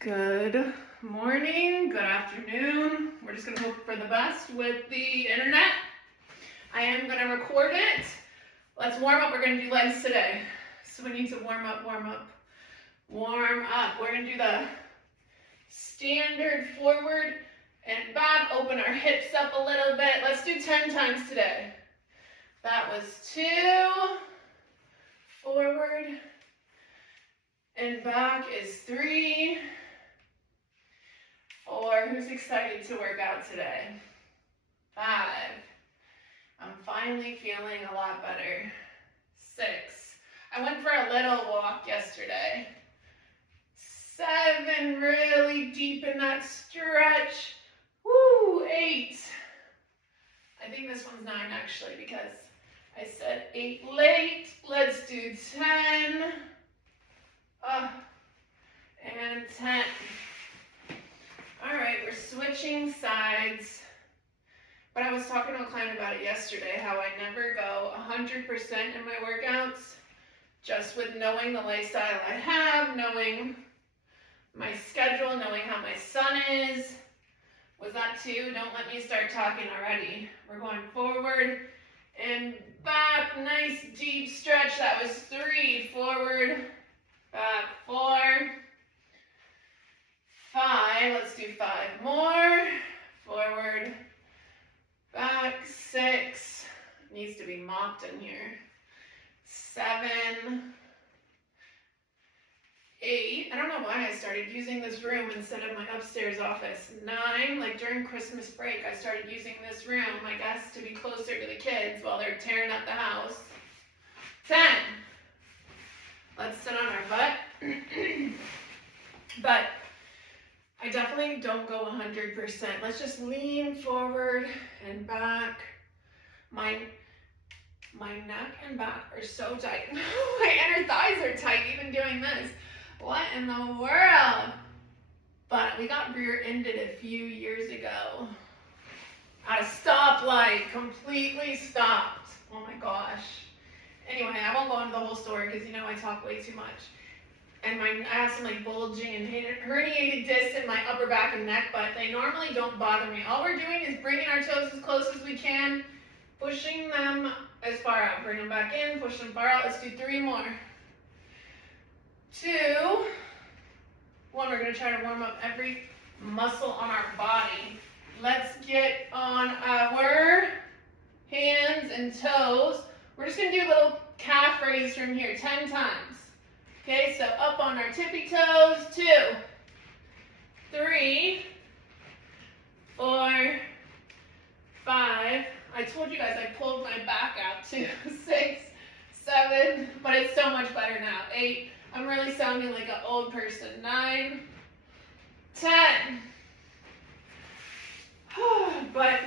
Good morning, good afternoon. We're just gonna hope for the best with the internet. I am gonna record it. Let's warm up. We're gonna do legs today. So we need to warm up. We're gonna do the standard forward and back. Open our hips up a little bit. Let's do 10 times today. That was 2. Forward and back is 3. 4. Who's excited to work out today? 5. I'm finally feeling a lot better. 6. I went for a little walk yesterday. 7. Really deep in that stretch. Woo! 8. I think this one's 9 actually because I said 8 late. Let's do 10. And 10. All right, we're switching sides. But I was talking to a client about it yesterday, how I never go 100% in my workouts, just with knowing the lifestyle I have, knowing my schedule, knowing how my son is. Was that 2? Don't let me start talking already. We're going forward and back. Nice deep stretch. That was 3. Forward, back, 4. 5. Let's do 5 more. Forward, back. 6. Needs to be mopped in here. 7. 8. I don't know why I started using this room instead of my upstairs office. 9. Like during Christmas break, I started using this room, I guess, to be closer to the kids while they're tearing up the house. 10. Let's sit on our butt. But I definitely don't go 100%. Let's just lean forward and back. My neck and back are so tight. My inner thighs are tight even doing this. What in the world? But we got rear-ended a few years ago. At a stoplight, completely stopped. Oh my gosh. Anyway, I won't go into the whole story because you know I talk way too much. And I have some like bulging and herniated discs in my upper back and neck, but they normally don't bother me. All we're doing is bringing our toes as close as we can, pushing them as far out. Bring them back in, push them far out. Let's do 3 more. 2. 1. We're going to try to warm up every muscle on our body. Let's get on our hands and toes. We're just going to do a little calf raise from here 10 times. Okay, so up on our tippy toes, 2, 3, 4, 5. I told you guys I pulled my back out too. 6, 7, but it's so much better now. 8, I'm really sounding like an old person. 9, 10. But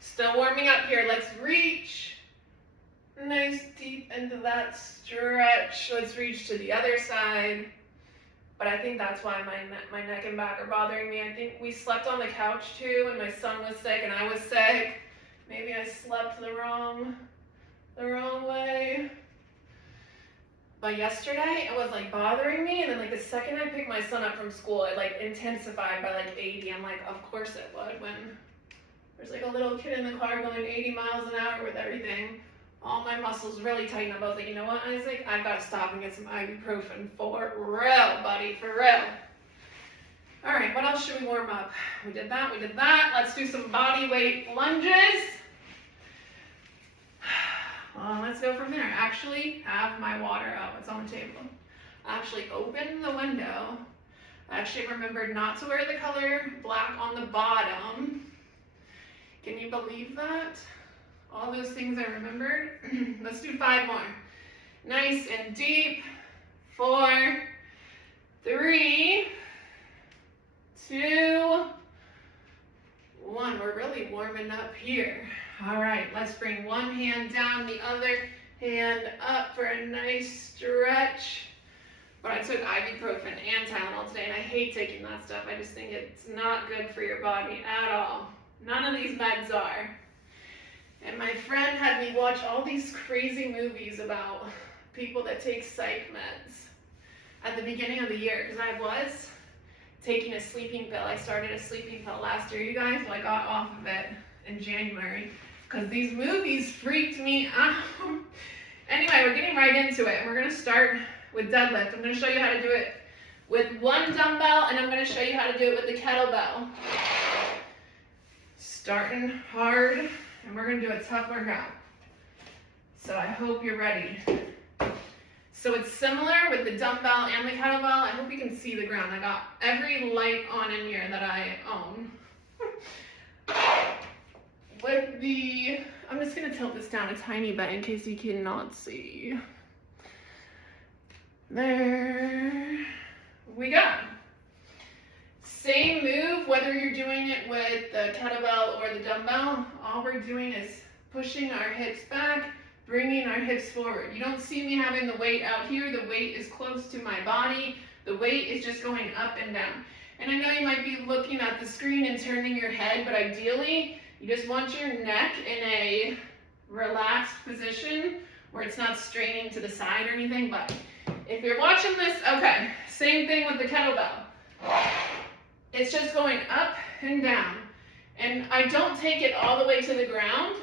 still warming up here. Let's reach. Nice deep into that stretch. Let's reach to the other side. But I think that's why my neck and back are bothering me. I think we slept on the couch too, and my son was sick and I was sick. Maybe I slept the wrong way. But yesterday it was like bothering me, and then like the second I picked my son up from school, it like intensified by like 80. I'm like, of course it would when there's like a little kid in the car going 80 miles an hour with everything. All my muscles really tighten up. I was like, you know what, Isaac? I've got to stop and get some ibuprofen for real, buddy, for real. All right, what else should we warm up? We did that. Let's do some body weight lunges. Let's go from there. Actually, have my water. Oh, it's on the table. Actually, open the window. I actually remembered not to wear the color black on the bottom. Can you believe that? All those things I remembered. Let's do 5 more. Nice and deep. 4, 3, 2, 1. We're really warming up here. All right, let's bring one hand down, the other hand up for a nice stretch. But I took ibuprofen and Tylenol today, and I hate taking that stuff. I just think it's not good for your body at all. None of these meds are. And my friend had me watch all these crazy movies about people that take psych meds. at the beginning of the year because I was taking a sleeping pill. I started a sleeping pill last year, you guys, so I got off of it in January because these movies freaked me out. Anyway, we're getting right into it, and we're going to start with deadlift. I'm going to show you how to do it with one dumbbell, and I'm going to show you how to do it with the kettlebell. Starting hard, and we're going to do a tough workout. So I hope you're ready. So it's similar with the dumbbell and the kettlebell. I hope you can see the ground. I got every light on in here that I own. With the, I'm just going to tilt this down a tiny bit in case you cannot see. There we go. Same move, whether you're doing it with the kettlebell or the dumbbell. All we're doing is pushing our hips back, bringing our hips forward. You don't see me having the weight out here. The weight is close to my body. The weight is just going up and down. And I know you might be looking at the screen and turning your head, but ideally, you just want your neck in a relaxed position where it's not straining to the side or anything. But if you're watching this, okay, same thing with the kettlebell. It's just going up and down. And I don't take it all the way to the ground.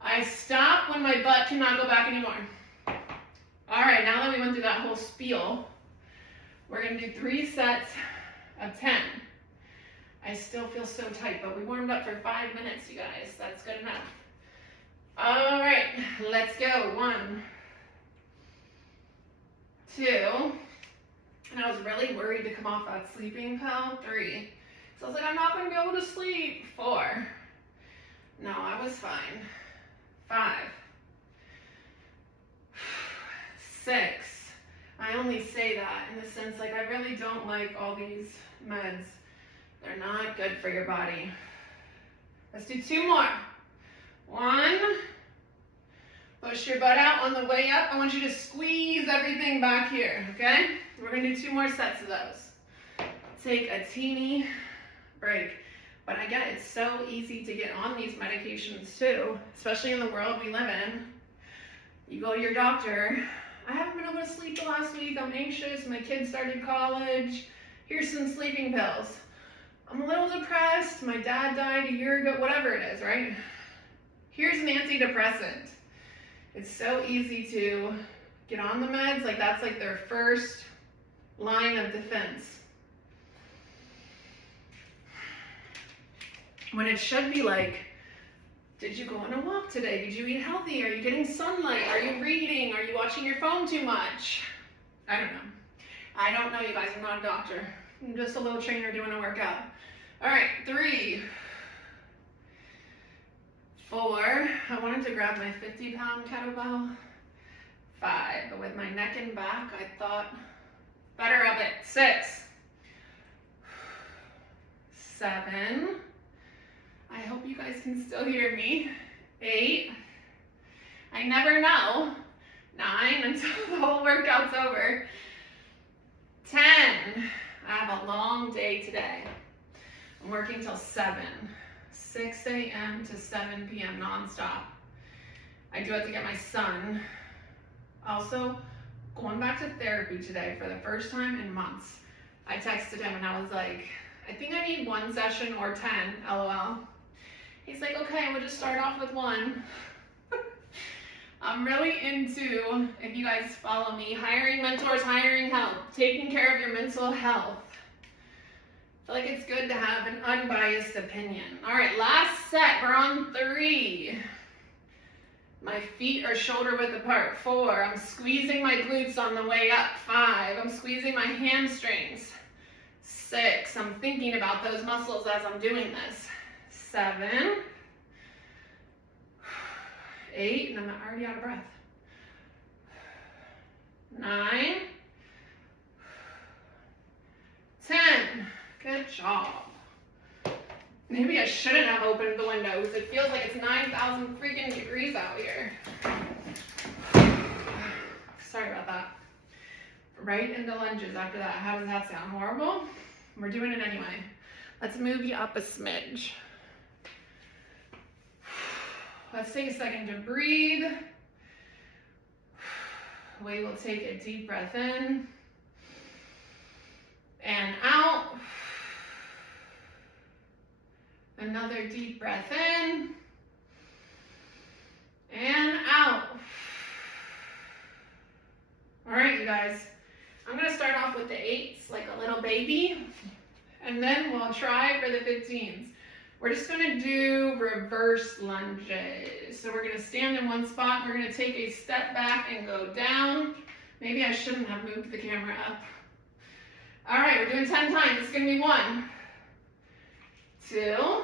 I stop when my butt cannot go back anymore. All right, now that we went through that whole spiel, we're going to do 3 sets of 10. I still feel so tight, but we warmed up for 5 minutes, you guys. That's good enough. All right, let's go. 1, 2, and I was really worried to come off that sleeping pill. 3. So I was like, I'm not going to be able to sleep. 4. No, I was fine. 5, 6. I only say that in the sense, like, I really don't like all these meds. They're not good for your body. Let's do 2 more. 1. Push your butt out on the way up. I want you to squeeze everything back here, okay? We're going to do 2 more sets of those. Take a teeny break. But I get it's so easy to get on these medications too, especially in the world we live in. You go to your doctor, I haven't been able to sleep the last week, I'm anxious, my kids started college, here's some sleeping pills. I'm a little depressed, my dad died a year ago, whatever it is, right? Here's an antidepressant. It's so easy to get on the meds, like that's like their first line of defense. When it should be like, did you go on a walk today? Did you eat healthy? Are you getting sunlight? Are you reading? Are you watching your phone too much? I don't know. I don't know, you guys. I'm not a doctor. I'm just a little trainer doing a workout. All right, 3, 4. I wanted to grab my 50-pound kettlebell. 5, but with my neck and back, I thought better of it. 6, 7. I hope you guys can still hear me. 8. I never know. 9 until the whole workout's over. 10. I have a long day today. I'm working till 7. 6 a.m. to 7 p.m. nonstop. I do have to get my son. Also, going back to therapy today for the first time in months. I texted him and I was like, I think I need 1 session or 10, LOL. He's like, okay, we'll just start off with 1. I'm really into, if you guys follow me, hiring mentors, hiring help, taking care of your mental health. I feel like it's good to have an unbiased opinion. All right, last set, we're on 3. My feet are shoulder width apart. 4, I'm squeezing my glutes on the way up. 5, I'm squeezing my hamstrings. 6, I'm thinking about those muscles as I'm doing this. 7, 8, and I'm already out of breath. 9, 10. Good job. Maybe I shouldn't have opened the windows. It feels like it's 9,000 freaking degrees out here. Sorry about that. Right into lunges after that. How does that sound? Horrible? We're doing it anyway. Let's move you up a smidge. Let's take a second to breathe. We will take a deep breath in. Another deep breath in and out. All right, you guys, I'm gonna start off with the 8s like a little baby, and then we'll try for the 15s. We're just gonna do reverse lunges. So we're gonna stand in one spot, we're gonna take a step back and go down. Maybe I shouldn't have moved the camera up. All right, we're doing 10 times. It's gonna be 1, 2,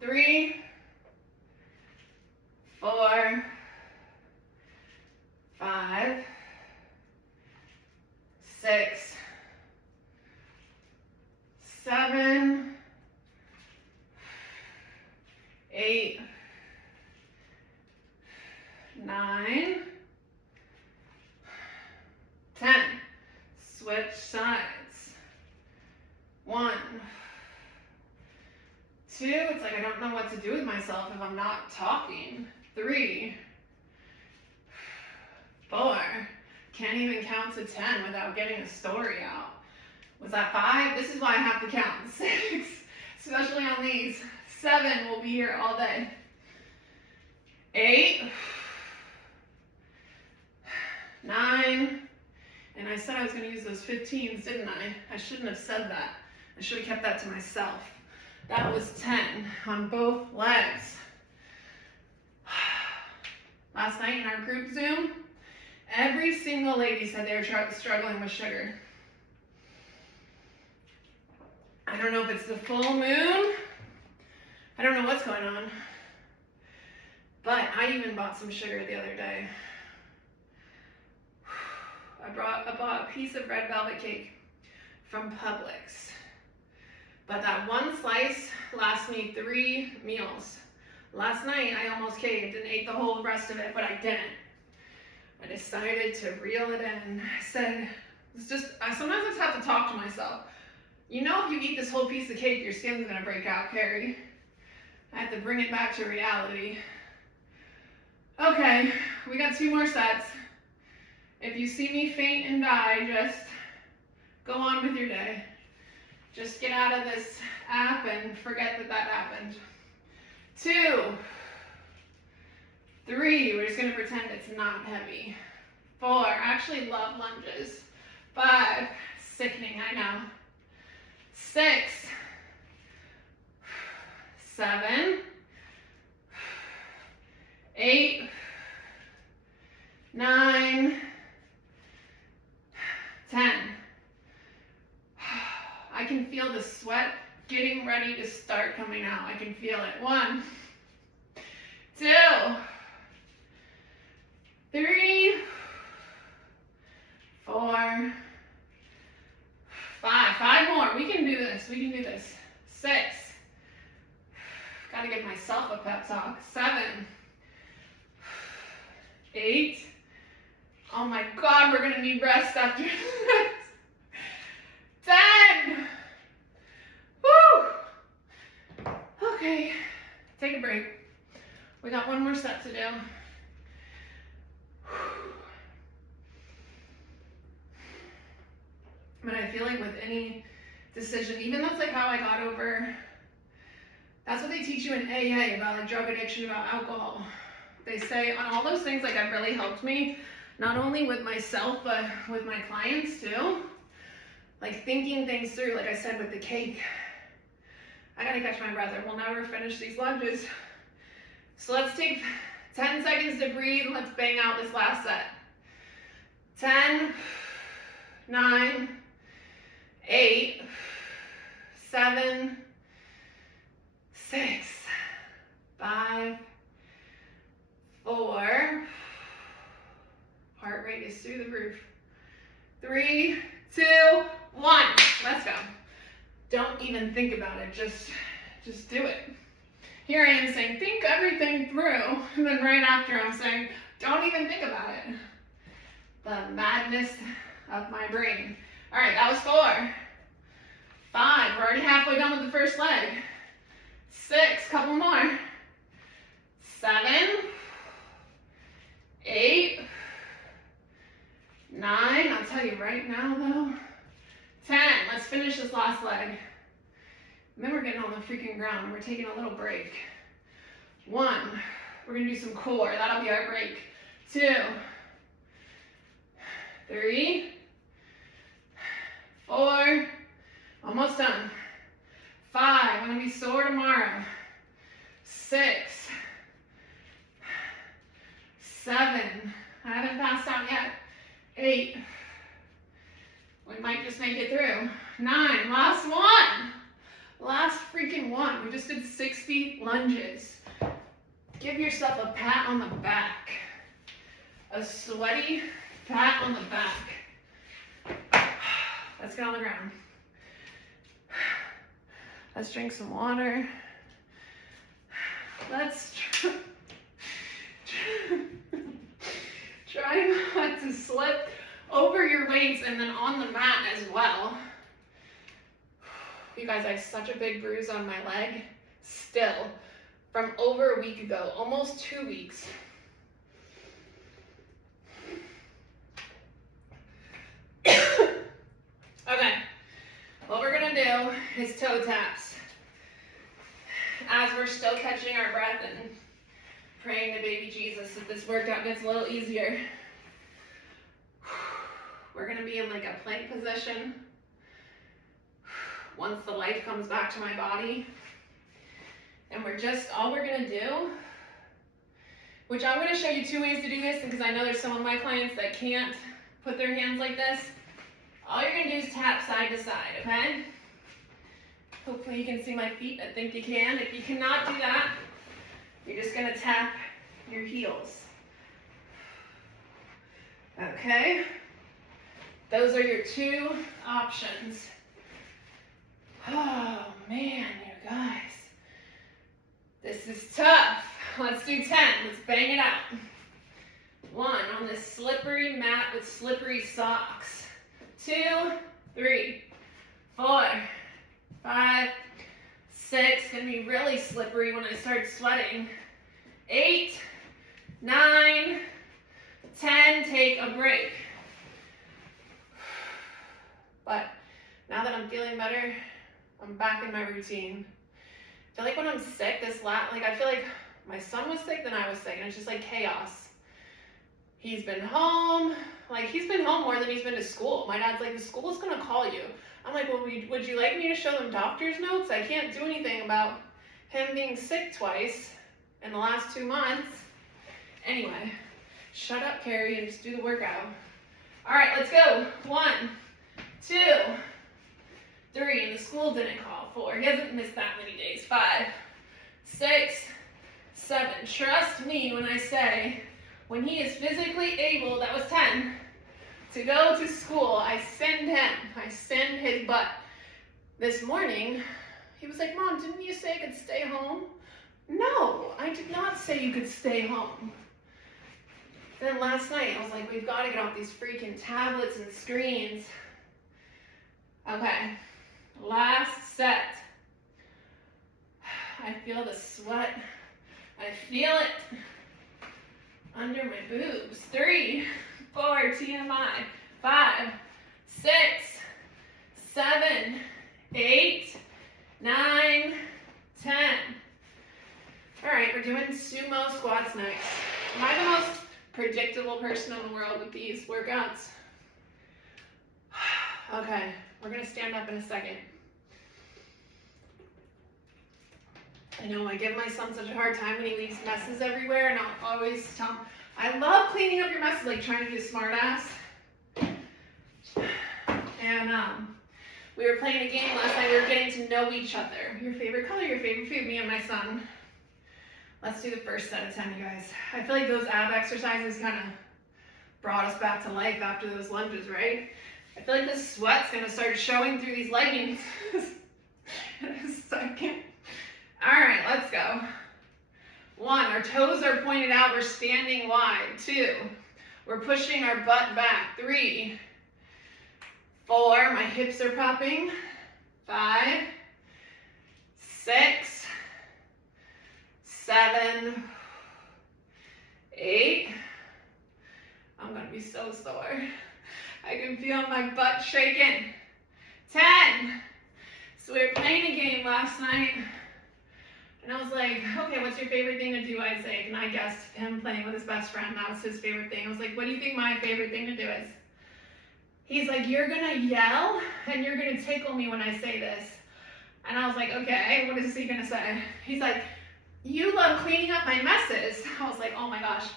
3, 4, 5, 6, 7, 8, 9, 10. Switch sides. 1, 2, it's like I don't know what to do with myself if I'm not talking. 3, 4, can't even count to 10 without getting a story out. Was that 5? This is why I have to count. 6, especially on these. 7, we'll be here all day. 8, 9, and I said I was going to use those 15s, didn't I? I shouldn't have said that. I should have kept that to myself. That was 10 on both legs. Last night in our group Zoom, every single lady said they were struggling with sugar. I don't know if it's the full moon. I don't know what's going on. But I even bought some sugar the other day. I bought a piece of red velvet cake from Publix. But that one slice lasts me 3 meals. Last night I almost caved and ate the whole rest of it, but I didn't. I decided to reel it in. I said, sometimes I just have to talk to myself. You know, if you eat this whole piece of cake, your skin's gonna break out, Carrie. I had to bring it back to reality. Okay, we got 2 more sets. If you see me faint and die, just go on with your day. Just get out of this app and forget that that happened. 2, 3, we're just gonna pretend it's not heavy. 4, I actually love lunges. 5, sickening, I know. 6, 7, 8, 9, 10. I can feel the sweat getting ready to start coming out. I can feel it. 1, 2, 3, 4, 5. 5 more. We can do this. We can do this. 6. Gotta give myself a pep talk. 7, 8. Oh my God, we're gonna need rest after this. 10. Woo! Okay, take a break. We got 1 more set to do. But I feel like with any decision, even that's like how I got over, that's what they teach you in AA about like drug addiction, about alcohol. They say on all those things like have really helped me, not only with myself, but with my clients too. Like thinking things through, like I said with the cake. I gotta catch my breath or we'll never finish these lunges. So let's take 10 seconds to breathe and let's bang out this last set. 10, 9, 8, 7, 6, 5, 4, heart rate is through the roof. 3, 2, 1, let's go. Don't even think about it, just do it. Here I am saying, think everything through, and then right after I'm saying, don't even think about it. The madness of my brain. All right, that was 4. 5, we're already halfway done with the first leg. 6, couple more. 7, 8, 9, I'll tell you right now though. 10, let's finish this last leg. And then we're getting on the freaking ground. We're taking a little break. 1, we're gonna do some core. That'll be our break. 2, 3, 4, almost done. 5, I'm gonna be sore tomorrow. 6, 7, I haven't passed out yet. 8, we might just make it through. 9, last one. Last freaking one. We just did 60 lunges. Give yourself a pat on the back. A sweaty pat on the back. Let's get on the ground. Let's drink some water. Let's try not to slip over your weights and then on the mat as well. You guys, I have such a big bruise on my leg still from over a week ago, almost 2 weeks. Okay, what we're gonna do is toe taps. As we're still catching our breath and praying to baby Jesus that this workout gets a little easier. We're gonna be in like a plank position. Once the life comes back to my body. And all we're gonna do, which I'm gonna show you 2 ways to do this because I know there's some of my clients that can't put their hands like this. All you're gonna do is tap side to side, okay? Hopefully you can see my feet. I think you can. If you cannot do that, you're just gonna tap your heels. Okay? Those are your 2 options. Oh man, you guys. This is tough. Let's do 10. Let's bang it out. 1 on this slippery mat with slippery socks. 2, 3, 4, 5, 6. Gonna be really slippery when I start sweating. 8, 9, 10. Take a break. But now that I'm feeling better, I'm back in my routine. I feel like when I'm sick, I feel like my son was sick, then I was sick, and it's just like chaos. He's been home, he's been home more than he's been to school. My dad's like, the school's gonna call you. I'm like, well, would you like me to show them doctor's notes? I can't do anything about him being sick twice in the last 2 months. Anyway, shut up, Carrie, and just do the workout. All right, let's go. 1, 2, 3, and the school didn't call. 4, he hasn't missed that many days. 5, 6, 7. Trust me when I say, when he is physically able, that was 10, to go to school, I send his butt. This morning, he was like, Mom, didn't you say I could stay home? No, I did not say you could stay home. Then last night, I was like, we've got to get off these freaking tablets and screens. Okay, last set. I feel the sweat. I feel it under my boobs. 3, 4, TMI. 5, 6, 7, 8, 9, 10. All right, we're doing sumo squats next. Am I the most predictable person in the world with these workouts? Okay, we're gonna stand up in a second. I know I give my son such a hard time when he leaves messes everywhere, and I'll always tell him, I love cleaning up your messes, like trying to be a smart ass. And we were playing a game last night. We were getting to know each other. Your favorite color, your favorite food, me and my son. Let's do the first set of 10, you guys. I feel like those ab exercises kind of brought us back to life after those lunges, right? I feel like the sweat's gonna start showing through these leggings in a second. All right, let's go. 1, our toes are pointed out, we're standing wide. 2, we're pushing our butt back. 3, 4, my hips are popping. 5, 6, 7, 8. I'm gonna be so sore. I can feel my butt shaking. 10, So we were playing a game last night, and I was like, okay, what's your favorite thing to do, Isaac? And I guessed him playing with his best friend, that was his favorite thing. I was like, what do you think my favorite thing to do is? He's like, you're gonna yell, and you're gonna tickle me when I say this. And I was like, okay, what is he gonna say? He's like, you love cleaning up my messes. I was like, oh my gosh,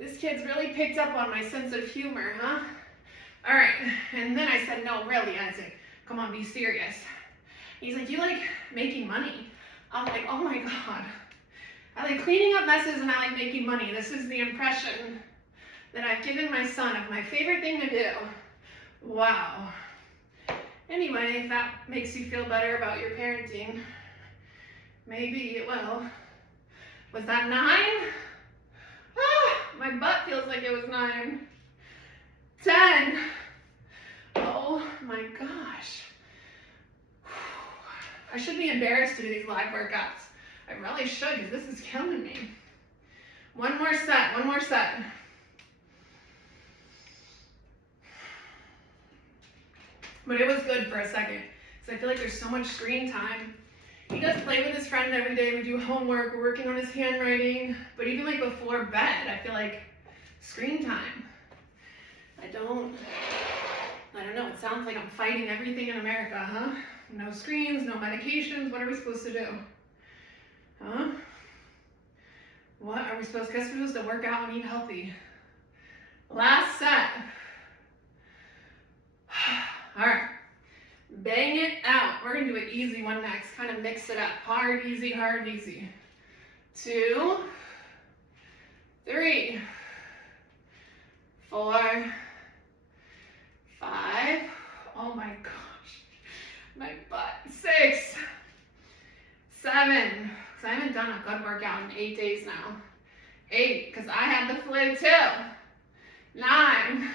this kid's really picked up on my sense of humor, huh? All right, and then I said, no, really, Isaac, come on, be serious. He's like, you like making money? I'm like, oh my God. I like cleaning up messes and I like making money. This is the impression that I've given my son of my favorite thing to do. Wow. Anyway, if that makes you feel better about your parenting, maybe it will. Was that 9? Ah, my butt feels like it was 9. 10. Oh my gosh. I should be embarrassed to do these live workouts. I really should, because this is killing me. One more set, one more set. But it was good for a second, because I feel like there's so much screen time. He does play with his friend every day. We do homework, we're working on his handwriting. But even like before bed, I feel like screen time. I don't know, it sounds like I'm fighting everything in America, huh? No screens, no medications, what are we supposed to do? Huh? What are we supposed to, guess we're supposed to work out and eat healthy. Last set. All right, bang it out. We're gonna do an easy one next, kind of mix it up. Hard, easy, hard, easy. 2, 3, 4, 5, oh my gosh, my butt. 6, 7, because I haven't done a good workout in 8 days now. 8, because I had the flu too. 9,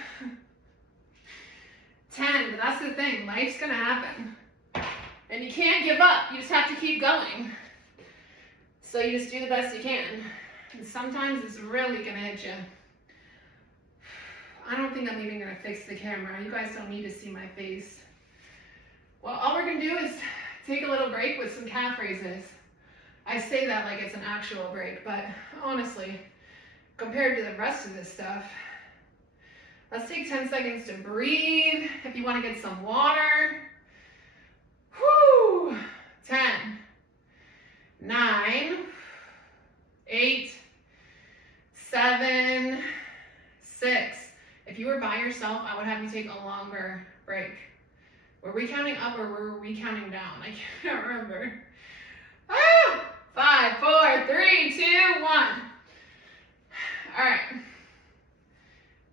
10, but that's the thing, life's gonna happen. And you can't give up, you just have to keep going. So you just do the best you can. And sometimes it's really gonna hit you. I don't think I'm even gonna fix the camera. You guys don't need to see my face. Well, all we're gonna do is take a little break with some calf raises. I say that like it's an actual break, but honestly, compared to the rest of this stuff, let's take 10 seconds to breathe. If you want to get some water. Whoo! 10, 9, 8, 7, 6. If you were by yourself, I would have you take a longer break. Were we counting up or were we counting down? I can't remember. 5, 4, 3, 2, 1. All right.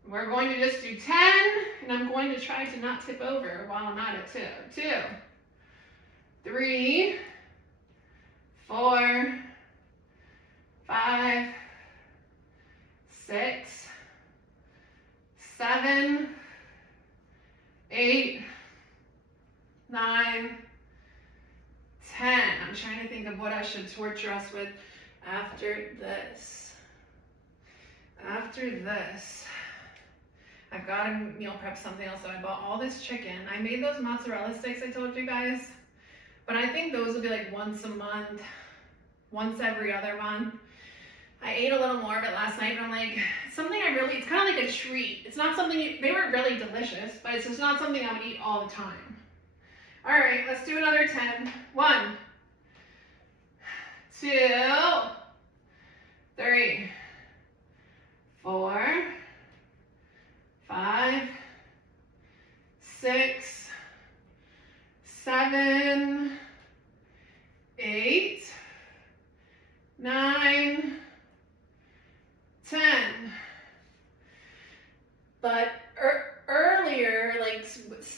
We're going to just do 10, and I'm going to try to not tip over while I'm at it too. 2, 3, 4, 5, 6, 7, 8, 9, 10. I'm trying to think of what I should torture us with after this. After this, I've got to meal prep something else. So I bought all this chicken. I made those mozzarella sticks I told you guys, but I think those will be like once a month, once every other month. I ate a little more of it last night, but I'm like, it's something it's kind of like a treat. It's not something, they were really delicious, but it's just not something I would eat all the time. All right, let's do another 10. 1, 2, 3, 4, 5, 6, 7, 8, 9, 10. But earlier, like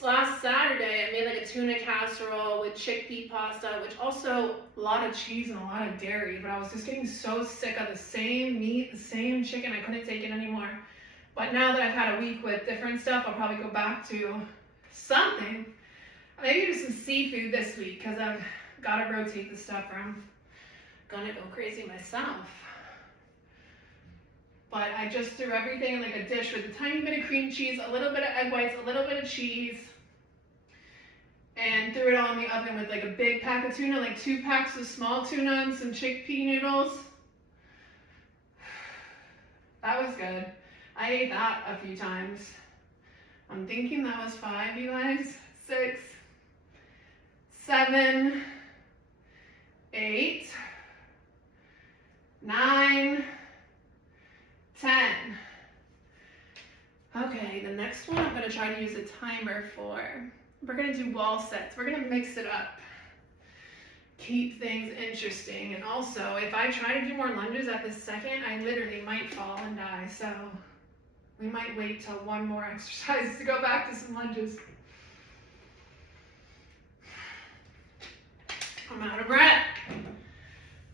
last Saturday, I made like a tuna casserole with chickpea pasta, which also a lot of cheese and a lot of dairy, but I was just getting so sick of the same meat, the same chicken, I couldn't take it anymore. But now that I've had a week with different stuff, I'll probably go back to something. Maybe do some seafood this week, because I've got to rotate the stuff or I'm gonna go crazy myself. But I just threw everything in like a dish with a tiny bit of cream cheese, a little bit of egg whites, a little bit of cheese, and threw threw it all in the oven with like a big pack of tuna, like 2 packs of small tuna and some chickpea noodles. That was good. I ate that a few times. I'm thinking that was 5, you guys. 6, 7, 8, 9, 10. Okay, the next one I'm gonna try to use a timer for. We're gonna do wall sets. We're gonna mix it up. Keep things interesting. And also, if I try to do more lunges at this second, I literally might fall and die. So we might wait till one more exercise to go back to some lunges. I'm out of breath.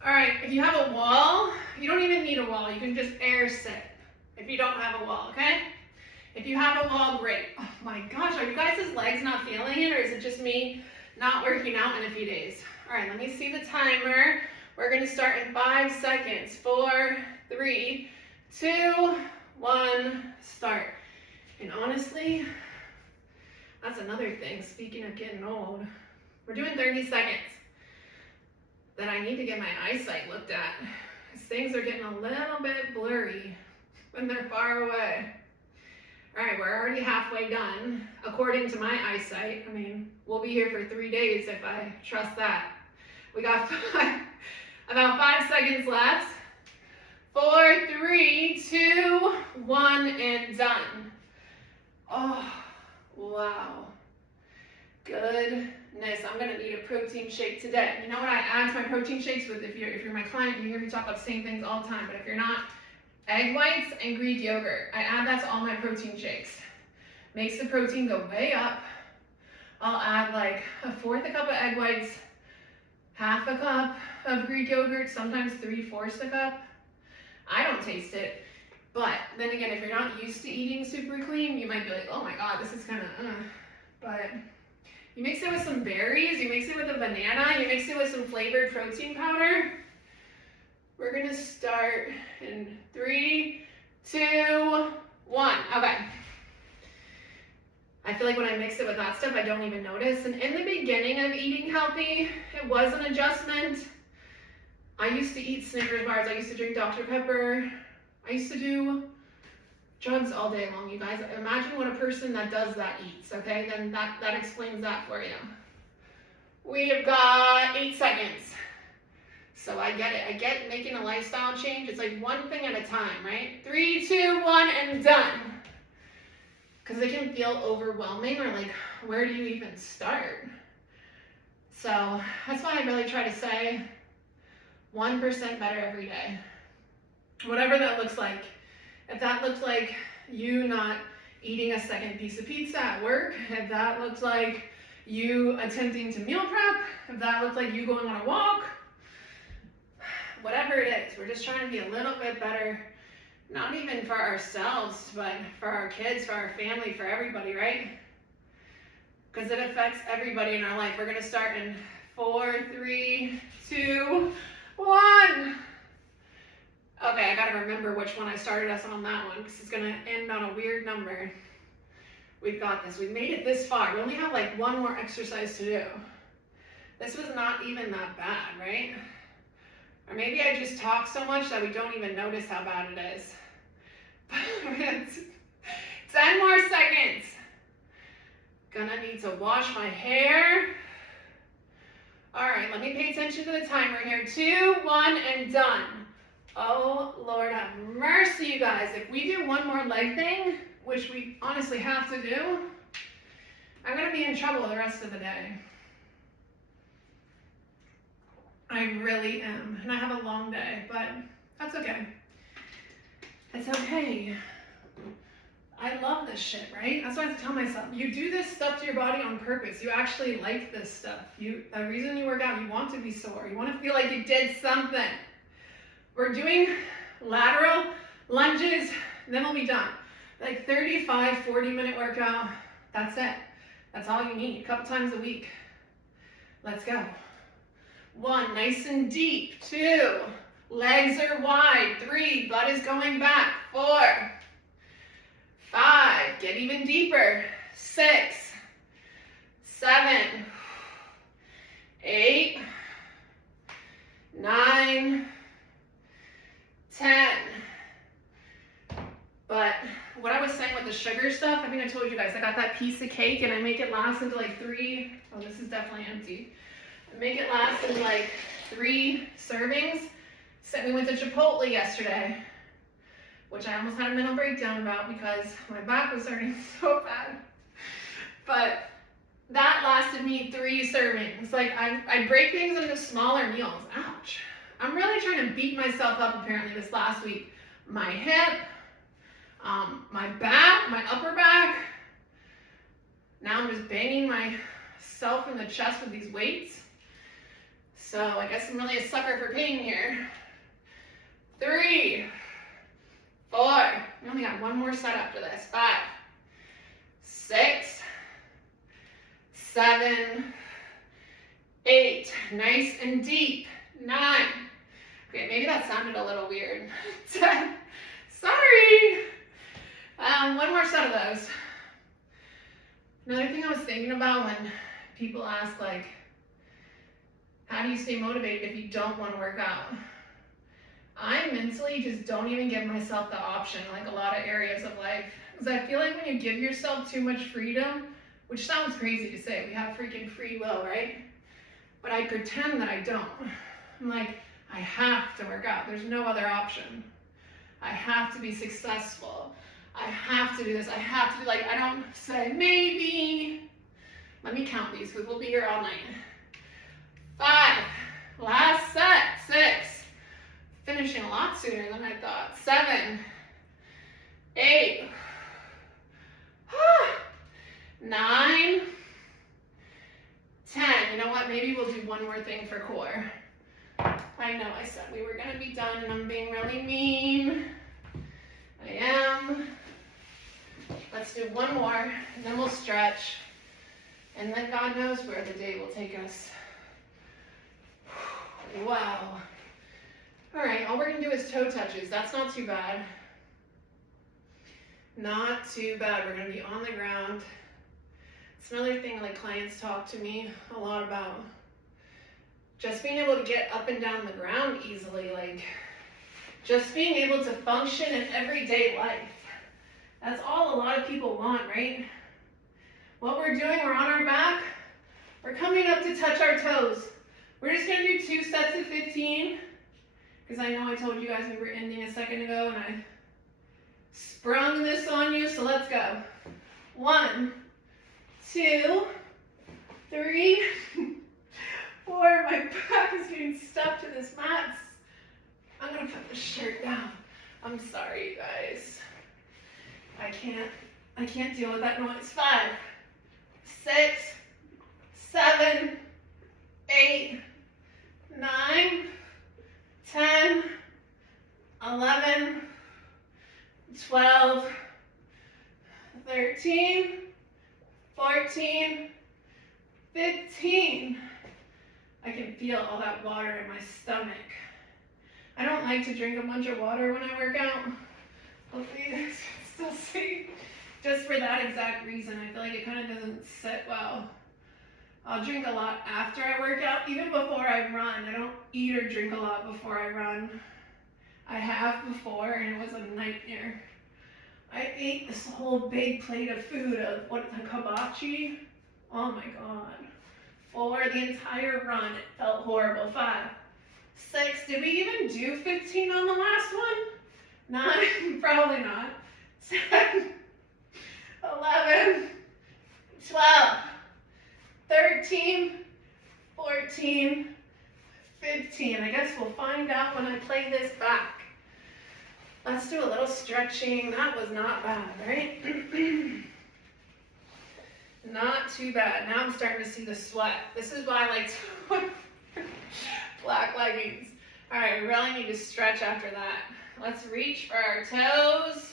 All right, if you have a wall, you don't even need a wall. You can just air sit if you don't have a wall, okay? If you have a wall, great. Oh my gosh, are you guys' legs not feeling it, or is it just me not working out in a few days? All right, let me see the timer. We're gonna start in 5 seconds. 4, 3, 2, 1, start. And honestly, that's another thing, speaking of getting old. We're doing 30 seconds. Then I need to get my eyesight looked at, because things are getting a little bit blurry when they're far away. All right, we're already halfway done, according to my eyesight. I mean, we'll be here for 3 days if I trust that. We got about 5 seconds left. 4, 3, 2, 1, and done. Oh, wow. Goodness, I'm gonna need a protein shake today. You know what I add to my protein shakes with? If you're my client, you hear me talk about the same things all the time, but if you're not, egg whites and Greek yogurt. I add that to all my protein shakes. Makes the protein go way up. I'll add like 1/4 cup of egg whites, 1/2 cup of Greek yogurt, sometimes 3/4 a cup. I don't taste it, but then again, if you're not used to eating super clean, you might be like, oh my God, this is kind of, but you mix it with some berries, you mix it with a banana, you mix it with some flavored protein powder. We're gonna start in 3, 2, 1. Okay. I feel like when I mix it with that stuff, I don't even notice. And in the beginning of eating healthy, it was an adjustment. I used to eat Snickers bars. I used to drink Dr. Pepper. I used to do drugs all day long, you guys. Imagine what a person that does that eats, okay? Then that explains that for you. We have got 8 seconds. So I get it. I get making a lifestyle change. It's like one thing at a time, right? 3, 2, 1, and done. Because it can feel overwhelming, or like, where do you even start? So that's why I really try to say 1% better every day. Whatever that looks like. If that looks like you not eating a second piece of pizza at work, if that looks like you attempting to meal prep, if that looks like you going on a walk, whatever it is, we're just trying to be a little bit better, not even for ourselves, but for our kids, for our family, for everybody, right? Because it affects everybody in our life. We're gonna start in 4, 3, 2, 1. Okay, I gotta remember which one I started us on that one, because it's gonna end on a weird number. We've got this. We've made it this far. We only have like one more exercise to do. This was not even that bad, right? Or maybe I just talk so much that we don't even notice how bad it is. 10 more seconds. Gonna need to wash my hair. All right, let me pay attention to the timer here. 2, 1, and done. Oh, Lord have mercy, you guys. If we do one more leg thing, which we honestly have to do, I'm gonna be in trouble the rest of the day. I really am, and I have a long day, but that's okay. It's okay. I love this shit, right? That's what I have to tell myself. You do this stuff to your body on purpose. You actually like this stuff. The reason you work out, you want to be sore. You want to feel like you did something. We're doing lateral lunges, and then we'll be done. Like 35, 40-minute workout. That's it. That's all you need. A couple times a week. Let's go. 1, nice and deep. 2, legs are wide. 3, butt is going back. 4, 5, get even deeper. 6, 7, I mean, I told you guys, I got that piece of cake and I make it last into like 3, oh, this is definitely empty. I make it last into like 3 servings. So we went to Chipotle yesterday, which I almost had a mental breakdown about because my back was hurting so bad. But that lasted me 3 servings. Like, I break things into smaller meals. Ouch. I'm really trying to beat myself up apparently this last week. My hip, my back, my upper back. Now I'm just banging myself in the chest with these weights. So I guess I'm really a sucker for pain here. 3, 4, we only got 1 more set after this. 5, 6, 7, 8, nice and deep. 9, okay, maybe that sounded a little weird. 10, sorry. 1 more set of those. Another thing I was thinking about when people ask, like, how do you stay motivated if you don't want to work out? I mentally just don't even give myself the option, like a lot of areas of life. Because I feel like when you give yourself too much freedom, which sounds crazy to say, we have freaking free will, right? But I pretend that I don't. I'm like, I have to work out. There's no other option. I have to be successful. I have to do this. I have to do, like, I don't say maybe. Let me count these because we'll be here all night. 5, last set. 6, finishing a lot sooner than I thought. 7, 8, 9, 10. You know what? Maybe we'll do 1 more thing for core. I know I said we were going to be done and I'm being really mean. I am. Let's do 1 more and then we'll stretch. And then God knows where the day will take us. Wow. All right, all we're going to do is toe touches. That's not too bad. Not too bad. We're going to be on the ground. It's another thing like clients talk to me a lot about. Just being able to get up and down the ground easily, like just being able to function in everyday life. That's all a lot of people want, right? What we're doing, we're on our back. We're coming up to touch our toes. We're just going to do 2 sets of 15. Because I know I told you guys we were ending a second ago and I sprung this on you, so let's go. 1, 2, 3, 4. My back is getting stuck to this mat. I'm gonna put the shirt down. I'm sorry, you guys. I can't deal with that noise. 5, 6, 7, 8, 9, 10, 11, 12, 13, 14, 15. I can feel all that water in my stomach. I don't like to drink a bunch of water when I work out. Hopefully you guys can still see. Just for that exact reason. I feel like it kind of doesn't sit well. I'll drink a lot after I work out, even before I run. I don't eat or drink a lot before I run. I have before, and it was a nightmare. I ate this whole big plate of food of the hibachi. Oh my God. For the entire run, it felt horrible. 5, 6, did we even do 15 on the last one? 9, probably not. 10, 11, 12, 13, 14, 15. I guess we'll find out when I play this back. Let's do a little stretching. That was not bad, right? Not too bad. Now I'm starting to see the sweat. This is why I like to wear black leggings. All right, we really need to stretch after that. Let's reach for our toes.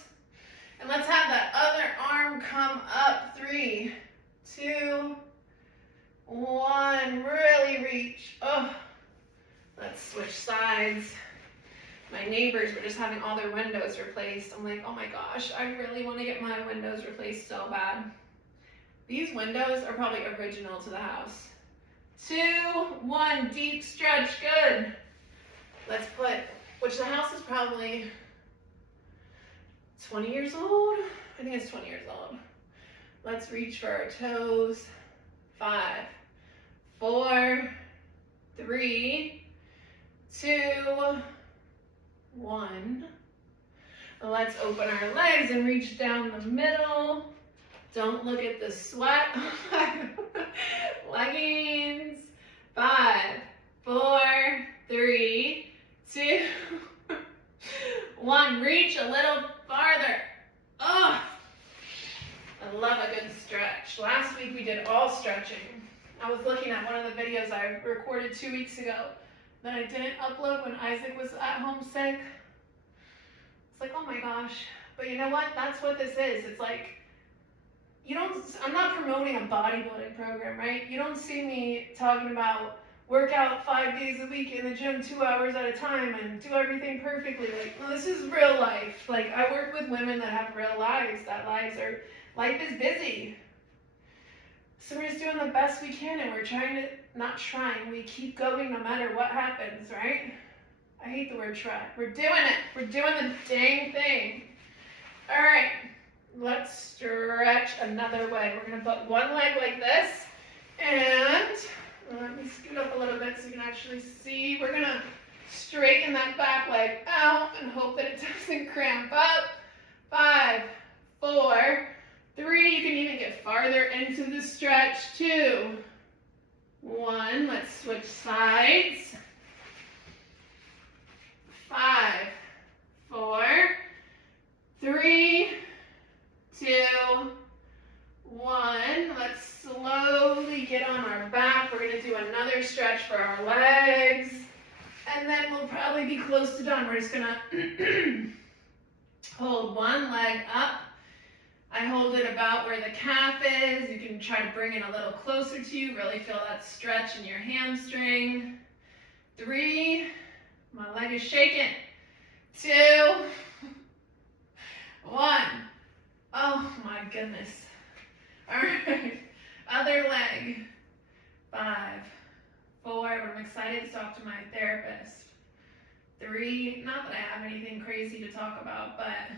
And let's have that other arm come up. 3, 2, 1. Really reach. Oh, let's switch sides. My neighbors were just having all their windows replaced. I'm like, oh my gosh, I really want to get my windows replaced so bad. These windows are probably original to the house. 2, 1, deep stretch, good. Let's put, which the house is probably 20 years old. I think it's 20 years old. Let's reach for our toes. 5, 4, 3, 2, 1. Let's open our legs and reach down the middle. Don't look at the sweat on my leggings. 5, 4, 3, 2, 1. Reach a little farther. Oh, I love a good stretch. Last week we did all stretching. I was looking at one of the videos I recorded 2 weeks ago that I didn't upload when Isaac was at home sick. It's like, oh my gosh. But you know what? That's what this is. It's like, I'm not promoting a bodybuilding program, right? You don't see me talking about work out 5 days a week in the gym 2 hours at a time and do everything perfectly. Like, no, this is real life. Like, I work with women that have real lives. Life is busy. So we're just doing the best we can, and we keep going no matter what happens, right? I hate the word try. We're doing it. We're doing the dang thing. All right, let's stretch another way. We're gonna put one leg like this, and let me scoot up a little bit so you can actually see. We're gonna straighten that back leg out and hope that it doesn't cramp up. 5, 4, 3, you can even get farther into the stretch. 2, 1, let's switch sides. 5, 4, 3, 2, 1. Let's slowly get on our back. We're going to do another stretch for our legs. And then we'll probably be close to done. We're just going to hold one leg up. I hold it about where the calf is. You can try to bring it a little closer to you. Really feel that stretch in your hamstring. 3, my leg is shaking. 2, 1. Oh my goodness. All right, other leg. 5, 4, I'm excited to talk to my therapist. 3, not that I have anything crazy to talk about, but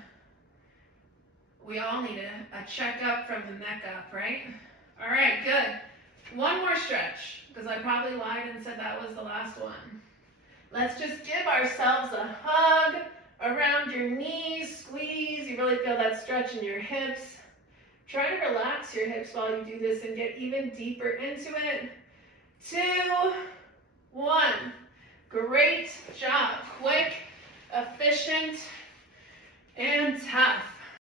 we all need a checkup from the neck up, right? All right, good. One more stretch, because I probably lied and said that was the last one. Let's just give ourselves a hug around your knees, squeeze. You really feel that stretch in your hips. Try to relax your hips while you do this and get even deeper into it. 2, 1. Great job. Quick, efficient, and tough.